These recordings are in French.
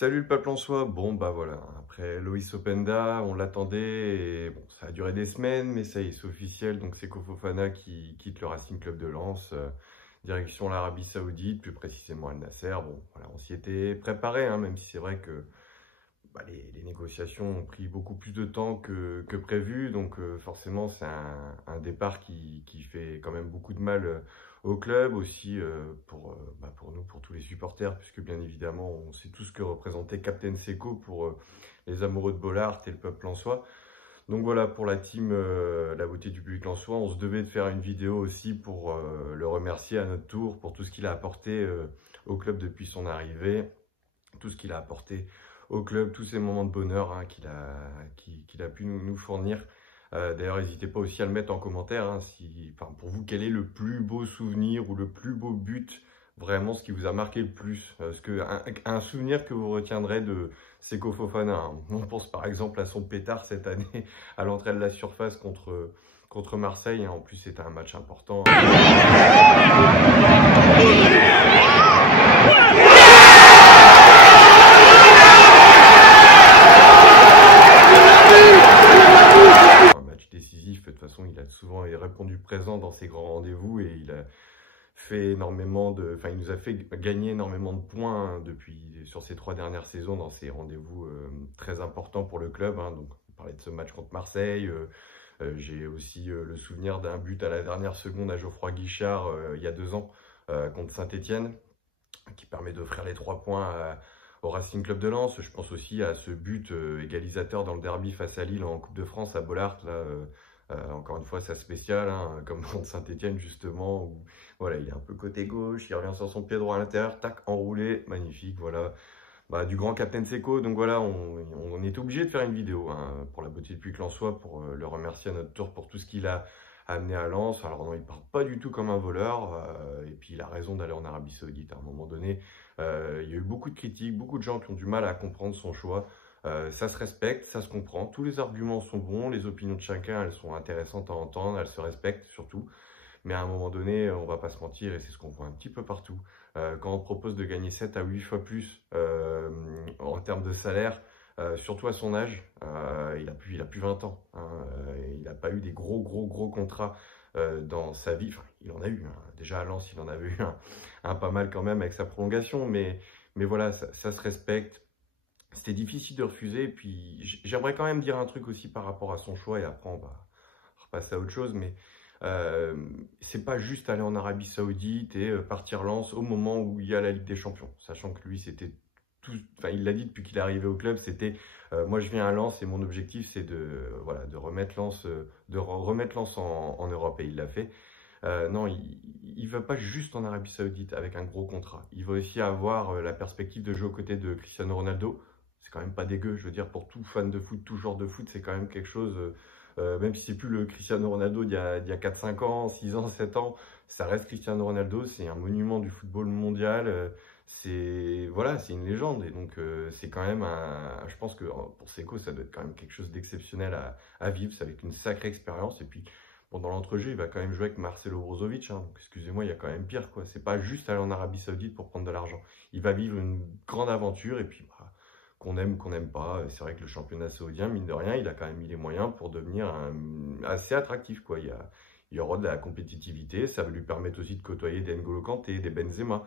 Salut le peuple en soi. Bon bah voilà, après Loïs Openda, on l'attendait et bon, ça a duré des semaines, mais ça y est, c'est officiel. Donc c'est Seko Fofana qui quitte le Racing Club de Lens, direction l'Arabie Saoudite, plus précisément Al Nasser. Bon voilà, on s'y était préparé, hein, même si c'est vrai que les négociations ont pris beaucoup plus de temps que prévu, donc forcément c'est un départ qui fait quand même beaucoup de mal au club, aussi pour nous, pour tous les supporters, puisque bien évidemment on sait tout ce que représentait Captain Seko pour les amoureux de Bollaert et le peuple lensois. Donc voilà, pour la team La Beauté du Public lensois, on se devait de faire une vidéo aussi pour le remercier à notre tour pour tout ce qu'il a apporté au club depuis son arrivée, tout ce qu'il a apporté au club, tous ces moments de bonheur, hein, qu'il a pu nous fournir. D'ailleurs, n'hésitez pas aussi à le mettre en commentaire, hein, pour vous, quel est le plus beau souvenir ou le plus beau but, vraiment ce qui vous a marqué le plus, un souvenir que vous retiendrez de Seko Fofana, hein. On pense par exemple à son pétard cette année à l'entrée de la surface contre Marseille, hein. En plus, c'était un match important. Un match décisif, de toute façon, il a souvent répondu présent dans ses grands rendez-vous et il a fait il nous a fait gagner énormément de points, hein, sur ces 3 dernières saisons dans ces rendez-vous très importants pour le club, hein. Donc, on parlait de ce match contre Marseille. J'ai aussi le souvenir d'un but à la dernière seconde à Geoffroy Guichard il y a 2 ans contre Saint-Étienne, qui permet d'offrir les 3 points au Racing Club de Lens. Je pense aussi à ce but égalisateur dans le derby face à Lille en Coupe de France à Bollaert. Là, encore une fois, c'est spécial, hein, comme contre Saint-Étienne justement, où voilà, il est un peu côté gauche, il revient sur son pied droit à l'intérieur, tac, enroulé, magnifique, voilà. Du grand Captain Seko. Donc voilà, on est obligé de faire une vidéo, hein, pour La Beauté du Puy Lensois, pour le remercier à notre tour pour tout ce qu'il a amené à Lens. Alors non, il part pas du tout comme un voleur, et puis il a raison d'aller en Arabie Saoudite à un moment donné. Il y a eu beaucoup de critiques, beaucoup de gens qui ont du mal à comprendre son choix. Ça se respecte, ça se comprend, tous les arguments sont bons, les opinions de chacun, elles sont intéressantes à entendre, elles se respectent surtout. Mais à un moment donné, on va pas se mentir, et c'est ce qu'on voit un petit peu partout. Quand on propose de gagner 7 à 8 fois plus en termes de salaire, surtout à son âge, il a plus 20 ans, hein, il n'a pas eu des gros contrats dans sa vie. Enfin, il en a eu, hein. Déjà à Lens, il en avait eu un pas mal quand même avec sa prolongation, mais voilà, ça se respecte. C'était difficile de refuser. Et puis j'aimerais quand même dire un truc aussi par rapport à son choix, et après on va repasser à autre chose, mais c'est pas juste aller en Arabie Saoudite et partir Lens au moment où il y a la Ligue des Champions, sachant que lui c'était tout, enfin il l'a dit depuis qu'il est arrivé au club, c'était moi je viens à Lens et mon objectif c'est de remettre Lens, remettre Lens en Europe, et il l'a fait. Non, il va pas juste en Arabie Saoudite avec un gros contrat, il va aussi avoir la perspective de jouer aux côtés de Cristiano Ronaldo. C'est quand même pas dégueu, je veux dire, pour tout fan de foot, tout genre de foot, c'est quand même quelque chose. Même si c'est plus le Cristiano Ronaldo d'il y a 4-5 ans, 6 ans, 7 ans, ça reste Cristiano Ronaldo, c'est un monument du football mondial, voilà, c'est une légende, et donc c'est quand même je pense que pour Seko, ça doit être quand même quelque chose d'exceptionnel à vivre, ça va être une sacrée expérience. Et puis pendant l'entrejeu, il va quand même jouer avec Marcelo Brozovic, hein, donc excusez-moi, il y a quand même pire, quoi. C'est pas juste aller en Arabie Saoudite pour prendre de l'argent, il va vivre une grande aventure, et puis qu'on aime ou qu'on n'aime pas, c'est vrai que le championnat saoudien, mine de rien, il a quand même mis les moyens pour devenir assez attractif, quoi. Il y aura de la compétitivité, ça va lui permettre aussi de côtoyer des N'Golo Kanté, des Benzema.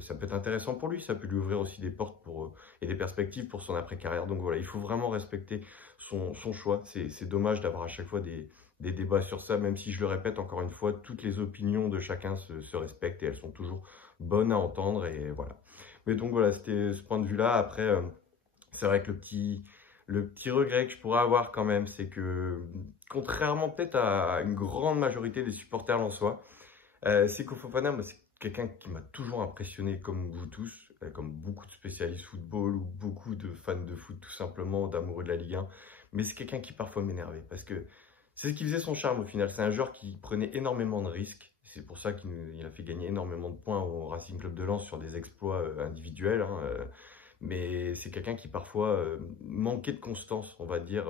Ça peut être intéressant pour lui, ça peut lui ouvrir aussi des portes et des perspectives pour son après-carrière. Donc voilà, il faut vraiment respecter son choix. C'est dommage d'avoir à chaque fois des débats sur ça, même si je le répète encore une fois, toutes les opinions de chacun se respectent et elles sont toujours bonnes à entendre, et voilà. Mais donc voilà, c'était ce point de vue-là. Après, c'est vrai que le petit regret que je pourrais avoir quand même, c'est que, contrairement peut-être à une grande majorité des supporters lensois, Seko Fofana, moi, c'est quelqu'un qui m'a toujours impressionné, comme vous tous, comme beaucoup de spécialistes football ou beaucoup de fans de foot tout simplement, d'amoureux de la Ligue 1. Mais c'est quelqu'un qui parfois m'énervait, parce que c'est ce qui faisait son charme au final. C'est un joueur qui prenait énormément de risques. C'est pour ça qu'il a fait gagner énormément de points au Racing Club de Lens sur des exploits individuels, hein. mais c'est quelqu'un qui parfois manquait de constance, on va dire,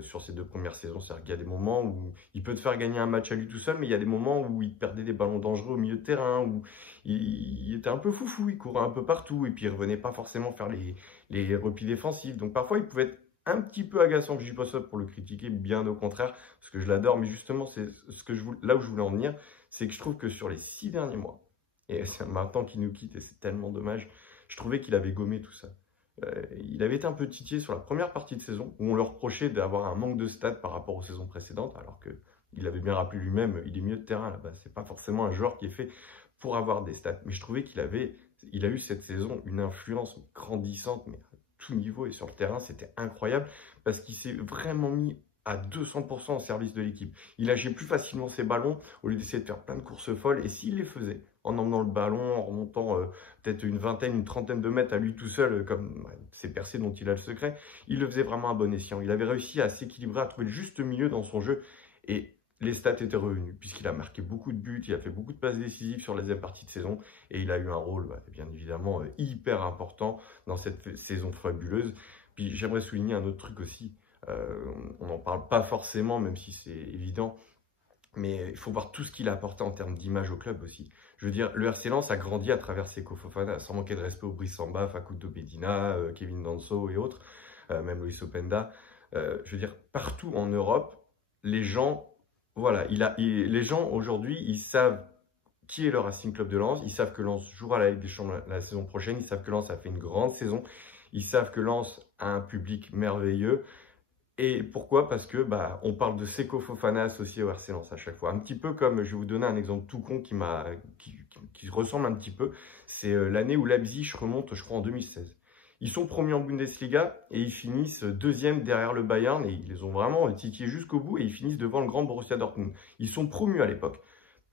sur ses 2 premières saisons. C'est-à-dire qu'il y a des moments où il peut te faire gagner un match à lui tout seul, mais il y a des moments où il perdait des ballons dangereux au milieu de terrain, où il était un peu foufou, il courait un peu partout, et puis il revenait pas forcément faire les replis défensifs. Donc parfois, il pouvait être un petit peu agaçant. Je dis pas ça pour le critiquer, bien au contraire, parce que je l'adore, mais justement, c'est ce que là où je voulais en venir, c'est que je trouve que sur les 6 derniers mois, et c'est maintenant qu'il nous quitte, et c'est tellement dommage, je trouvais qu'il avait gommé tout ça. Il avait été un peu titillé sur la première partie de saison, où on leur reprochait d'avoir un manque de stats par rapport aux saisons précédentes, alors qu'il avait bien rappelé lui-même, il est milieu de terrain là-bas. C'est pas forcément un joueur qui est fait pour avoir des stats. Mais je trouvais qu'il a eu cette saison une influence grandissante, mais à tout niveau, et sur le terrain, c'était incroyable, parce qu'il s'est vraiment mis à 200% au service de l'équipe. Il lâchait plus facilement ses ballons au lieu d'essayer de faire plein de courses folles. Et s'il les faisait, en emmenant le ballon, en remontant peut-être une vingtaine, une trentaine de mètres à lui tout seul, comme c'est percé dont il a le secret, il le faisait vraiment à bon escient. Il avait réussi à s'équilibrer, à trouver le juste milieu dans son jeu. Et les stats étaient revenus, puisqu'il a marqué beaucoup de buts, il a fait beaucoup de passes décisives sur la deuxième partie de saison. Et il a eu un rôle, bien évidemment, hyper important dans cette saison fabuleuse. Puis j'aimerais souligner un autre truc aussi. On n'en parle pas forcément, même si c'est évident, mais il faut voir tout ce qu'il a apporté en termes d'image au club aussi. Je veux dire, le RC Lens a grandi à travers Seko Fofana, sans manquer de respect au Brice Samba, Facundo Medina, Kevin Danso et autres, même Loïs Openda. Je veux dire, partout en Europe, les gens, voilà, les gens aujourd'hui, ils savent qui est le Racing Club de Lens, ils savent que Lens jouera la Ligue des Champions la saison prochaine, ils savent que Lens a fait une grande saison, ils savent que Lens a un public merveilleux. Et pourquoi? Parce que on parle de Seko Fofana associé au RC Lens à chaque fois. Un petit peu comme, je vais vous donner un exemple tout con qui ressemble un petit peu. C'est l'année où Leipzig remonte, je crois, en 2016. Ils sont promus en Bundesliga et ils finissent deuxième derrière le Bayern. Et ils les ont vraiment titillés jusqu'au bout et ils finissent devant le grand Borussia Dortmund. Ils sont promus à l'époque.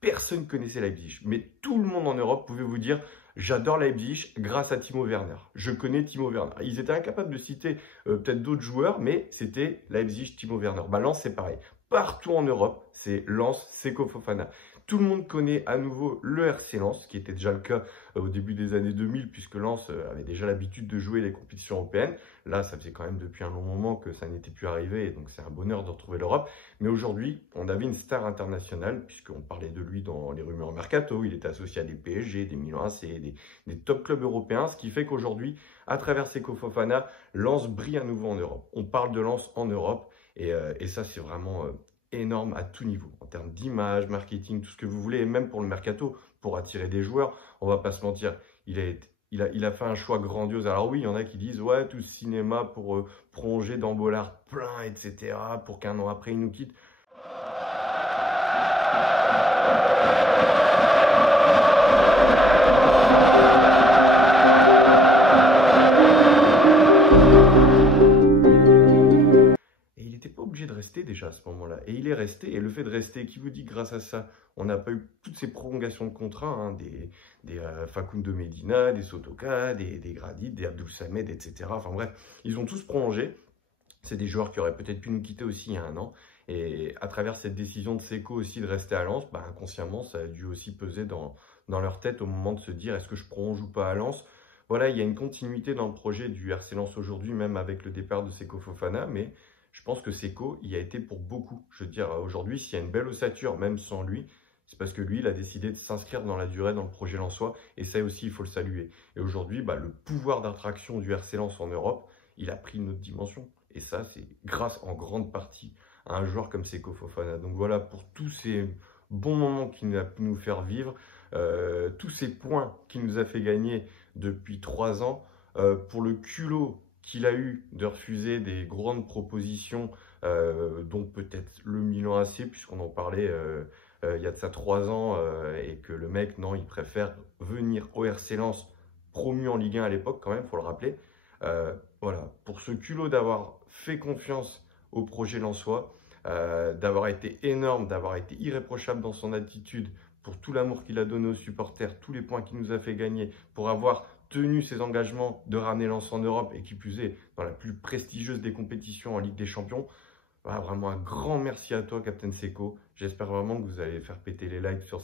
Personne ne connaissait Leipzig, mais tout le monde en Europe pouvait vous dire « J'adore Leipzig grâce à Timo Werner. Je connais Timo Werner. » Ils étaient incapables de citer peut-être d'autres joueurs, mais c'était Leipzig, Timo Werner. Lens, c'est pareil. Partout en Europe, c'est Lens, Seko Fofana. Tout le monde connaît à nouveau le RC Lens, qui était déjà le cas au début des années 2000, puisque Lens avait déjà l'habitude de jouer les compétitions européennes. Là, ça faisait quand même depuis un long moment que ça n'était plus arrivé, et donc c'est un bonheur de retrouver l'Europe. Mais aujourd'hui, on avait une star internationale, puisqu'on parlait de lui dans les rumeurs mercato. Il était associé à des PSG, des Milan AC, des top clubs européens, ce qui fait qu'aujourd'hui, à travers Seko Fofana, Lens brille à nouveau en Europe. On parle de Lens en Europe, et ça, c'est vraiment énorme à tout niveau, en termes d'image, marketing, tout ce que vous voulez, et même pour le mercato, pour attirer des joueurs. On va pas se mentir, il a fait un choix grandiose. Alors oui, il y en a qui disent « Ouais, tout ce cinéma pour prolonger dans Bollard plein, etc. pour qu'un an après, il nous quitte. » De rester déjà à ce moment-là. Et il est resté, et le fait de rester, qui vous dit que grâce à ça, on n'a pas eu toutes ces prolongations de contrat, des Facundo Medina, des Sotoka, des Gradit, des Abdul Samed, etc. Enfin bref, ils ont tous prolongé. C'est des joueurs qui auraient peut-être pu nous quitter aussi il y a un an. Et à travers cette décision de Seko aussi de rester à Lens, inconsciemment, ça a dû aussi peser dans leur tête au moment de se dire est-ce que je prolonge ou pas à Lens. Voilà, il y a une continuité dans le projet du RC Lens aujourd'hui, même avec le départ de Seko Fofana, mais je pense que Seko y a été pour beaucoup. Je veux dire, aujourd'hui, s'il y a une belle ossature, même sans lui, c'est parce que lui, il a décidé de s'inscrire dans la durée dans le projet lensois. Et ça aussi, il faut le saluer. Et aujourd'hui, le pouvoir d'attraction du RC Lens en Europe, il a pris une autre dimension. Et ça, c'est grâce en grande partie à un joueur comme Seko Fofana. Donc voilà, pour tous ces bons moments qu'il a pu nous faire vivre, tous ces points qu'il nous a fait gagner depuis 3 ans, pour le culot qu'il a eu de refuser des grandes propositions, dont peut-être le Milan AC, puisqu'on en parlait il y a de ça 3 ans, et que le mec, non, il préfère venir au RC Lens, promu en Ligue 1 à l'époque quand même, il faut le rappeler. Voilà, pour ce culot d'avoir fait confiance au projet lensois, d'avoir été énorme, d'avoir été irréprochable dans son attitude, pour tout l'amour qu'il a donné aux supporters, tous les points qu'il nous a fait gagner, pour avoir tenu ses engagements de ramener Lens en Europe et qui plus est dans la plus prestigieuse des compétitions en Ligue des Champions. Vraiment un grand merci à toi, Captain Seko. J'espère vraiment que vous allez faire péter les likes sur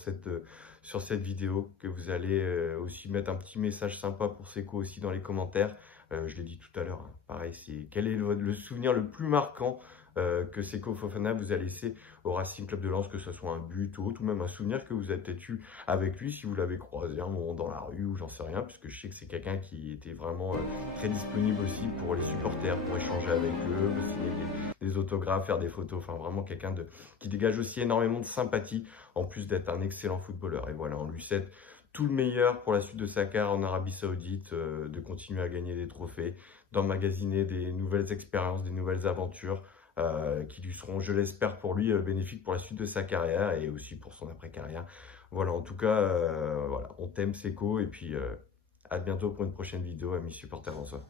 sur cette vidéo, que vous allez aussi mettre un petit message sympa pour Seko aussi dans les commentaires. Je l'ai dit tout à l'heure, hein, pareil, c'est quel est le souvenir le plus marquant que Seko Fofana vous a laissé au Racing Club de Lens, que ce soit un but ou autre, ou même un souvenir que vous avez peut-être eu avec lui si vous l'avez croisé un moment dans la rue ou j'en sais rien, puisque je sais que c'est quelqu'un qui était vraiment très disponible aussi pour les supporters, pour échanger avec eux, signer des autographes, faire des photos, enfin vraiment quelqu'un qui dégage aussi énormément de sympathie, en plus d'être un excellent footballeur. Et voilà, on lui souhaite tout le meilleur pour la suite de sa carrière en Arabie Saoudite, de continuer à gagner des trophées, d'emmagasiner des nouvelles expériences, des nouvelles aventures, qui lui seront, je l'espère pour lui, bénéfiques pour la suite de sa carrière et aussi pour son après-carrière. Voilà, en tout cas, voilà, on t'aime Seko et puis à bientôt pour une prochaine vidéo, amis supporters en soi.